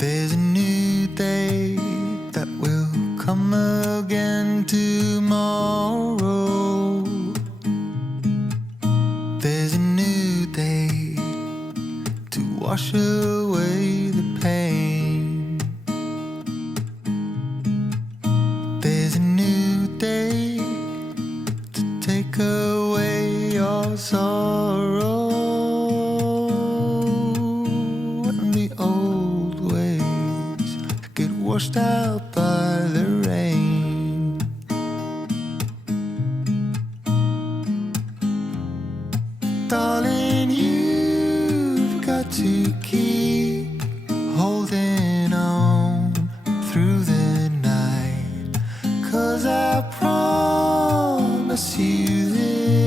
There's a new day that will come again tomorrow. There's a new day to wash away the pain. There's a new day to take away your sorrow. And the old ways get washed out by the rain. Darling, you've got to keep holding on through the night, 'cause I promise you this: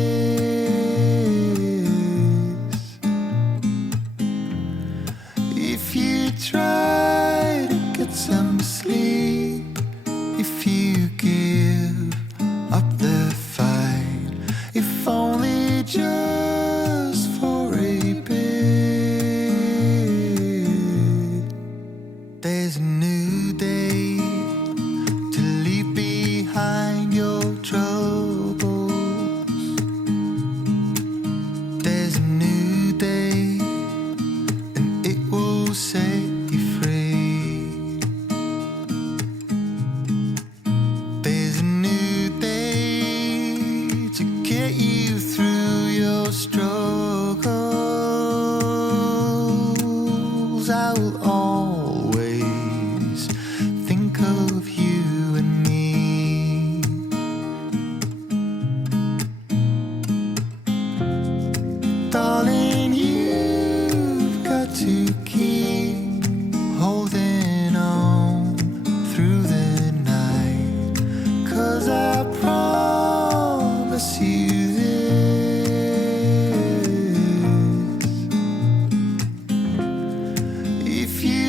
if you try to get some sleep, if you give up the fight, if only just for a bit, there's a new day to leave behind your troubles. There's a new day, and it will set you free. There's a new day to get you through your struggles. I will always think of you and me. Darling, you've got to keep holding on through the night, 'cause I promise you this: if you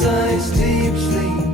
precise deep sleep.